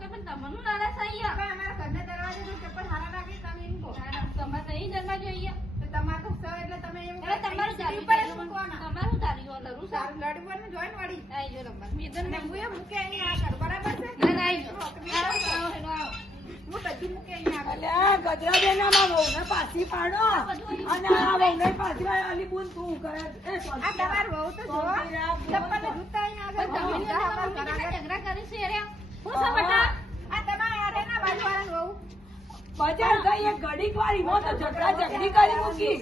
કે પણ તમને નારાજ થઈ અમારા ઘરના દરવાજે તો ચપ્પલ હારા લાગે તમે એમ કહો તમારે નહીં જન્મા જોઈએ તો તમારે તો સર એટલે તમે એવું તમારું ચાલી પર મૂકવાના તમારું ચાલી લરું સારું લડવાનું જોઈન વાળી આઈ જો રમવા મેદન ને હું મૂકે અહીં આગળ બરાબર છે ના આઈ જો હું કદી મૂકે અહીં આગળ અલ્યા ગજરાબેના માં વહુને પાછી પાડો અને આ વહુને પાછી અલી બુન તું કરે એ આ તમાર વહુ તો જો ચપ્પલ જૂતા અહીં આગળ તમે ઝઘડા કરી છે રે હું છે બટા આ તમારા આરેના બાજુવાળા વહુ બજાર ગઈ એક ઘડીક વાળી હો તો ઝઘડા ઝઘડી કરી મૂકી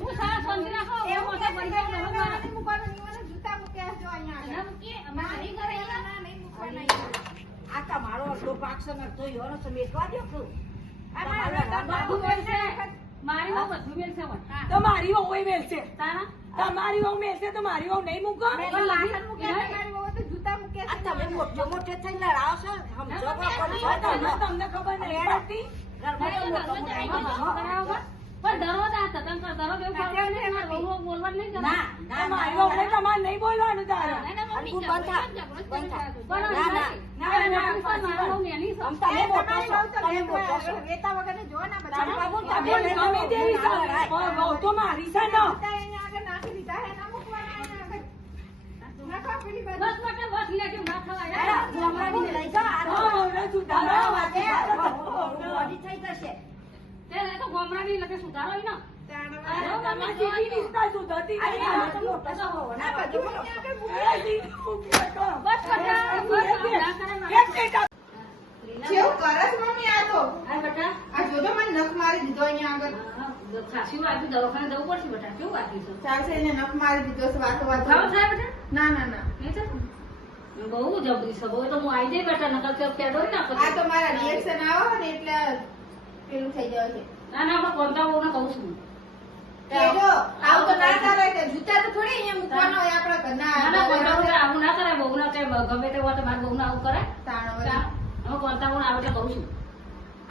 હું સારા સંત રાખો એવું મોટા પરિવાર નહી મૂકવાનો નીવાનો જૂતા મૂક્યા જો અહીંયા ના મૂકીએ અમારે નહીં કરે ના નહીં મૂકવાના આ તમારો અડધો પાક સમર તો યોનો સમેટવા દો છું અમારે બાબુ બોલશે મારી વહુ બધું મેલશે તો મારી વહુ ઓય મેલશે તારા તમારી વહુ મેલશે તો મારી વહુ નહીં મૂકો મેં લાખન મૂક્યા મારી વહુ તો જૂતા મૂક્યા આ તમે મોટે મોટે થઈ લડાવ છો સમજો તમને ખબર નહીં પડતી પણ દરરોજ આ સતંકર દરરોજ એવું કરવાનું નહીં મારે વહુ બોલવાનું નહીં ના ના મારી વહુને તમારે નહીં બોલવાનું તારે બંધ થા બંધ થા તમે વેતા વગર જો ના બધા તમે દેવી છો વહુ તો મારી છે ને આગળ નાખી દીધા હે ના મૂકવાના નાખો પેલી બસ માટે બસ લેજો ના થવાય ગમરાની લઈ જા વહુને સુધારો બોડી થઈ જશે તે તો ગોમરાની લગે સુધારો ઈ ના તમે જીવી નિષ્ઠા સુધરતી નહીં જેવું કરસ મમ્મી આ તો આ જોજો મને નખ મારી દીધો અહીંયા આગળ ખાસી વાગ્યું દવાખાને જવું પડશે બેટા કેવું વાગ્યું છે ચાલશે એને નખ મારી દીધો છે વાતો વાતો ખાવ થાય બેટા ના ના ના નહીં થાય? બહુ જબરી છે બહુ તો હું આવી જઈ બેટા નકર કે પેડો ના આ તો મારા રિએક્શન આવે ને એટલે પેલું થઈ જાય છે ના ના આપણે કોંતા બહુ કહું છું કેજો આવું તો ના ચાલે કે જૂતા તો થોડી અહીંયા મૂકવાનો હોય આપણા ના ના કોંતા ઘરના આવું ના કરાય બહુ ના કઈ ગમે તે હોય તો મારે બહુ ના આવું કરે તાણો હવે કોંતા બહુ આવે એટલે કહું છું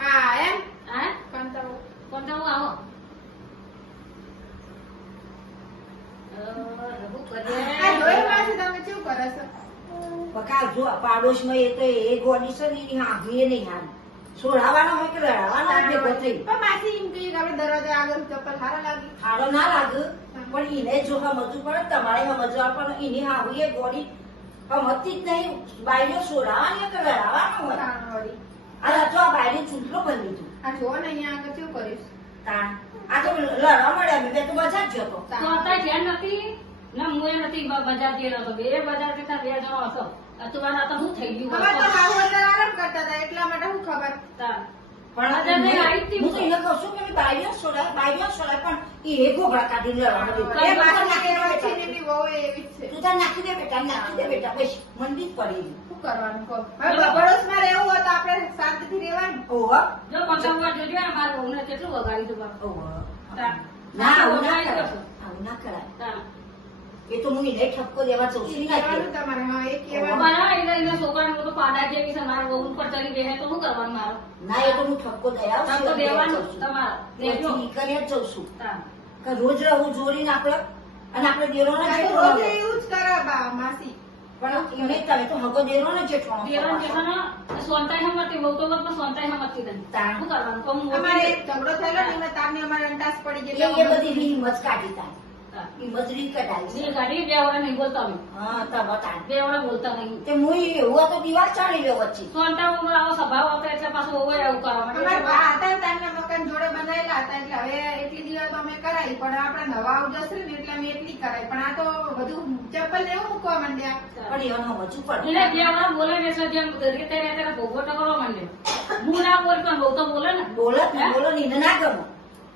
આ એમ હા કંટાળો કોંતા બહુ આવો આ જોઈ પાછી તમે કેવું કરો છો પકા જો પાડોશમાં એ તો એ ગોડી છે ને એની હાંભી નહીં હાલ છોડાવાનો હોય કે લડાવાનો હોય ભેગો થઈ પણ માસી એમ કહીએ કે આપણે દરવાજા આગળ ચપ્પલ સારા લાગી સારો ના લાગે પણ એને જો સમજવું પડે તમારે સમજવા પણ એની હાંભી એ ગોડી સમજતી જ નહીં બાઈનો છોડાવાની કે લડાવાનો હોય તાણો વળી આ જો આ બાઈને ચૂંટલો કરી લીધું આ જો ને અહીંયા આગળ કેવું કરીશ તાણ આ તો લડવા મળ્યા મેં તો બજાર જ જતો કોંતા ધ્યાન નથી ના હું એ નથી બજાર જઈ રહ્યો હતો બે બજાર જતા બે જણો હતો અત્યારે તો હું થઈ ગયું ખબર તો હાવ અંદર આરામ કરતા હતા એટલા માટે હું ખબર પણ હું તો એને કહું છું કે બાઈનો છોડાય પણ એ ગોબરા કાઢીને લડવા એ માસી કહેવાય છે ને એની વહુ એવી જ છે તું તાર નાખી દે બેટા બસ મંદી જ પડી શું કરવાનું કહો હવે પડોશમાં રહેવું હોય તો આપણે શાંતિથી રહેવાનું ઓહો જો કોંતા બહુ જોજો ને મારા બહુને કેટલું વગાડી દઉં ઓહો તા. ના આવું ના વગાડી કરાય દઉં. આવું ના કરાય તા. એ તો હું એને ઠપકો દેવા ચૌસી કહેવાનું નાખી તમારે હા એ કહેવાનું બરાબર, એટલે એના છોકરાને બધું પાડા જેવી છે મારા બહુ ઉપર ચડી ગયા તો શું કરવાનું મારો ના એ તો હું ઠપકો દયા ઠપકો દેવાનું તમારે. દેજો. નીકળ્યા જ જઉં છું તા. કે રોજ રહું જોડીને આપણે અને આપણે દેરોને આ તો જેઠો રોજ મળે. એવું જ કરે બા માસી પણ એને તમે તો હગો દેરોને જેઠો દેવાન જેઠાનો સોનતાઈ હમતી બહુ તો પણ સોનતાઈ હમતી નથી. તાણ. શું કરવાનું કહું મોટી- અમારે એક ઝઘડો થયેલો ને એમાં તારને અમારે અંટાસ પડી એ બધી હિંમત કાઢી તા તા. હિંમત રીત કઢાવી નીલ ગાડી બે વડા નહીં બોલતા અમે હા તબ તાણ બે વડા બોલતા નહીં તે હું એવું તો દિવાલ ચાલી ગયો વચ્ચે સોનતા ઉંમર આવો સ્વભાવ આવતો એટલે પાછું ઓવે એવું કરવા અમારા માટે બા હતા ને તારના મકાન જોડે બનાવેલા હતા એટલે હવે એટલી દિવસ અમે કરાવી પણ આપડે નવા આવજશે ને એટલે અમે એટલી કરાવી પણ આ તો બધું ચપ્પલ ને એવું મૂકવા માંડ્યા પણ એવાનું સમજવું પડે એટલે બે વડા બોલે ને એટલે જેમ રીતે રીતે ભોગવો તો કરવા માંડે હું ના બોલ પણ બહુ તો બોલે ને બોલો ને બોલો ને એને ના ગમો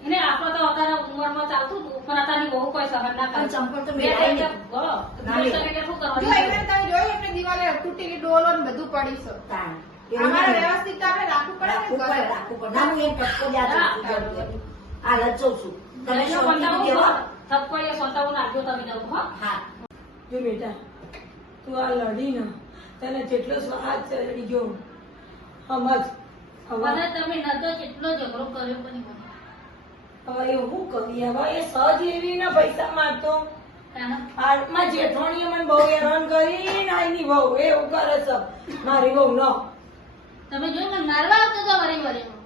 એને આપણે તો અત્યારે ઉંમરમાં ચાલતું હતું, પણ અત્યારની બહુ કોઈ સહન ના કરે પણ ચંપલ તો બે મેળાય રીતે નહીં. બોલો, ના દિવસ મેળાય. એટલે શું જો કરવાનું? એને તમે જોયું એટલે દિવાલે તૂટેલી ડોલો ને બધું પડી છે તાણ. એવું અમારે ના વ્યવસ્થિત તો આપણે રાખવું પડે રાખવું ને પડે, ઘરે. રાખવું પડે. ના, હું એમ ટપકો જ આ હા, જઉં છું. આ લજ જઉં છું. તમે એટલે શાંતિથી બંધાવું બેહો. થપ્પો એ સોંતાવું નાખજો તમે જવું હો હા જો બેટા તું આ લડી ને તને જેટલો સ્વાદ ચડી ગયો સમજ મને તમે નતો કેટલો ઝઘડો કર્યો પણ હવે એ હું કરી હવે એ સજ એવી ના પૈસા માંગતો હાથમાં જેઠોણીએ મને બહુ હેરાન કરી ને આઈની વહુ એવું કરે છે મારી વહુ નો તમે જોયું મને મારવા આવતો હતો વરે વરેમાં.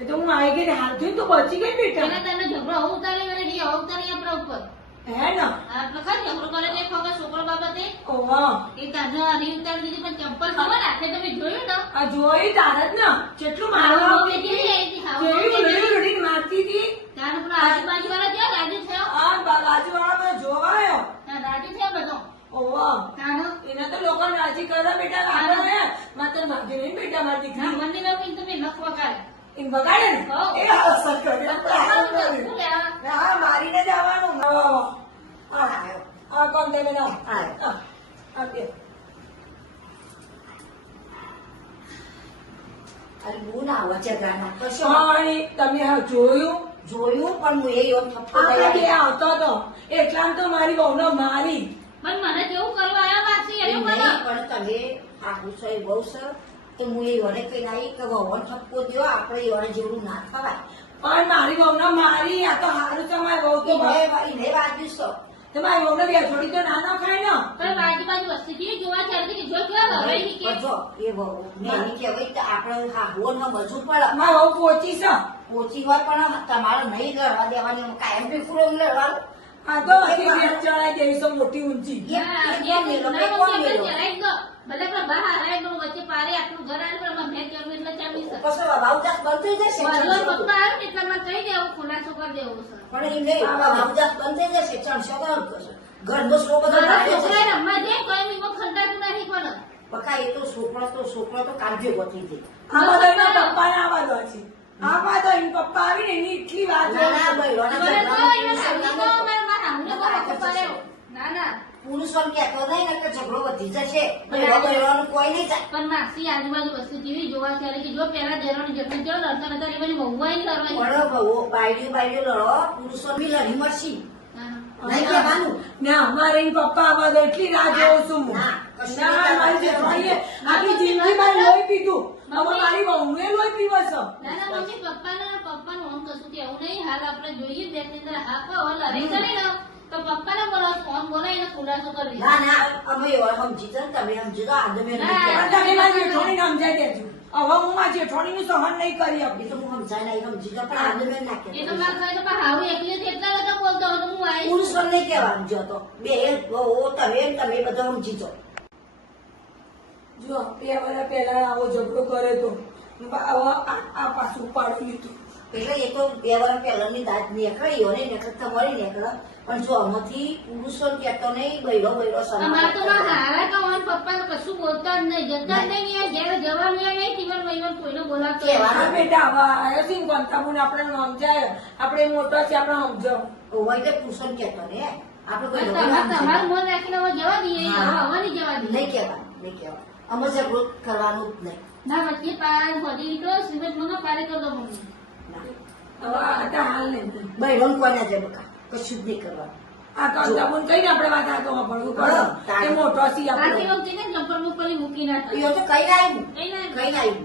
એ તો હું આવી ગઈ હાલ થઈને તો બચી ગઈ બેટા પેલા તને ઝઘડો આવો ઉતારી વરે નહીં, આવો ઉતારી આપણા ઉપર. હે ને આટલો ખાસ ઝઘડો કરે છે ખબર છોકરો બાબતે. ઓવા એ તને હરી ઉતારી દીધી પણ ચંપલ ખબર હાથે તમે જોયું ને? આ જોઈ તાર જ ને કેટલું મારવા આવતી હતી. કેવી રડી રડીને મારતી હતી. ત્યારે પેલા આજુબાજુ વાળા જ્યાં રાજુ થયો. આ બાજુવાળા મને જોવા આવ્યો. ત્યાં રાજુ થયો બધો. ઓવા તાનો એને તો લોકો રાજી કરે બેટા આપણે માત્ર ભાગી નહીં બેટા મારી ના દીકરી મને લોકો તમે નખ વગાડે. એમ બગાડે ને હઉ. એ અસર કરે આપણે હાલ શું કર્યું. લેવા? હા મારીને જવાનું આવ્યો. આ કોણ તમે ના આવ્યો. આપે અરે બહુ ના આવા ઝઘડાના કશો પાણી તમે હા જોયું જોયું પણ હું એ યોગ થપ્પો આપણે બે કર્યો. આવતો હતો એટલામાં તો મારી બહુને મારી પણ મને જેવું કરવા આયા માસી નહીં, એવું મને. પણ તમે આખું છો એ બહુ સર તો હું એ યોને કઈ નાઈ કે વહન ઠપકો દ્યો આપણે યોને જેવું ના થવાય. પણ મારી બહુને મારી આ તો હારું તમારી બહુ તો એને વાગ્યું છો. તમારી બહુને બે થોડી તો ના ખાય ને પણ આજુબાજુ વસ્તી જેવી જોવા ચાલતી કે જો કેવા ભરાઈ કે પણ જો એ વહુ મેની કહેવાય તો આપણે હાહુઓને મજૂર પડે. મારી બહુ પોચી છે ઓછી હોય પણ તમારે નહીં લડવા દેવાની કાયમ બી પૂરો લડવાનું. આ તો આખી રેત ચડાઈ દેવી છે મોટી ઊંચી કોણ મેલો કે કોણ મેલો વચ્ચે પારે આટલું ઘર આવે પણ મને જરૂર એટલે ચાલી શકે. પછી ભાવજાત બંધ થઈ જશે. બધો પપ્પા આવે ને એટલે મને કહી દેવું ખુલાસો કરી દેવું છે. પણ એમ નહીં ભાવજાત બંધ થઈ જશે ચણશો કર કરશે ઘરનો શ્લોક બધો મારા ભારે છોકરાએ છે. રમવા જાય તો એમ એમાં ખંડાતું નહીં પણ. બકા એ તો છોકરો તો કાઢ્યો ગોતી દે. આમાં તો એના પપ્પાને આવા દો છે આમાં તો એની પપ્પા આવીને એની એટલી વાત ના ના બૈરોના મને તો ઝઘડામાં એનો પુરુષ સામનો ના મારા સામનો પપ્પા પડ્યો. ના ના પુરુષ પણ કહેતો નહીં ને કે ઝઘડો વધી જશે બૈરોનું કોઈ નહીં જાય. પણ માસી આજુબાજુ વસ્તુ જેવી જોવા ચાલે કે જો પેલા દેરાણી જેટલું જો લડતા નતા એ બધી વહુઆઈ કરવાની. પણ બહુ બાયડીઓ લડો પુરુષો બી લડી મળશે નહીં કહેવાનું. ના અમારે એની પપ્પા આવા દો એટલી રાહ જોઉં છું હું ના, કશું ના નહીં મારી જેઠવાણીએ આખી જિંદગી મારી લોહી પીધું હવે મારી બહુને લોહી પીવે છે ના ના મમ્મી પપ્પાનું ઓમ કશું કે એવું નહીં હાલ આપણે જોઈએ બે ત્રણ દાડા હા કહો લડાઈ કરી લો તો પપ્પાને બોલો ફોન બોલાય એને ખુલાસો કરી ના ના અમે એવા સમજી તો તમે સમજી તો આજે મેં નહીં પણ કહેવાનું. તમે મારી જેઠવાણીને સમજાઈ દેજો હવે હું મારી જેઠવાણીનું સહન નહીં કરી એ આપી તો હું સમજાય નહીં સમજી તો પણ આજે મેં ના એ તો કહેવાનું. મારા ઘરે તો પણ હારું એકલી હતી એટલા બધા બોલતો હતો હું આવીશ. પુરુષ પણ નહીં કહેવાનું જો તો બે વહુ તમે બધો સમજી જો. જો 2 વર્ષ પહેલા આવો ઝઘડો કરે તો હવે આ પાછું પાડી લીધું એટલે એ તો 2 વર્ષ પહેલાની દાદ નીકળે યોને નીકળે તમારી નીકળે પણ જો આમાંથી પુરુષો કહેતો નહીં બૈરો અમારે તો મારા સમાજ હારા તો મારા પપ્પા તો કશું બોલતા જ નહીં જતા જ નહીં ને ઘેર જવાનું એ નહીં તીવર મહિમન કોઈને બોલાવતો નહીં. કહેવાનું. હા બેટા હવે આવ્યો છે ને કોંતાબુને આપણે સમજાય આપણે મોટો છે આપણે સમજાવ હોય તો પુરુષો કહેતો ને આપણે કોઈ તમારું મન રાખીને હવે જવા દઈએ હા. હવે નહીં જવા દઈએ નહીં કહેવાનું અમે ઝઘડો કરવાનું જ નહીં. ના વચ્ચે પાર હોદી તો શ્રીમદ મને પારે કરી દો મમ્મી. હવે આ તો હાલ નહીં બૈરોને કોને છે બકા કશું જ નહીં કરવાનું. આ કોંતાબુને કહીને આપણે વાત આ તો સાંભળવું પડે કે મોટો છે આખી આપણે વખતે ને જમ્પર ઉપર મૂકી નાખી એ તો કઈ આવ્યું કઈ ના કઈ આવ્યું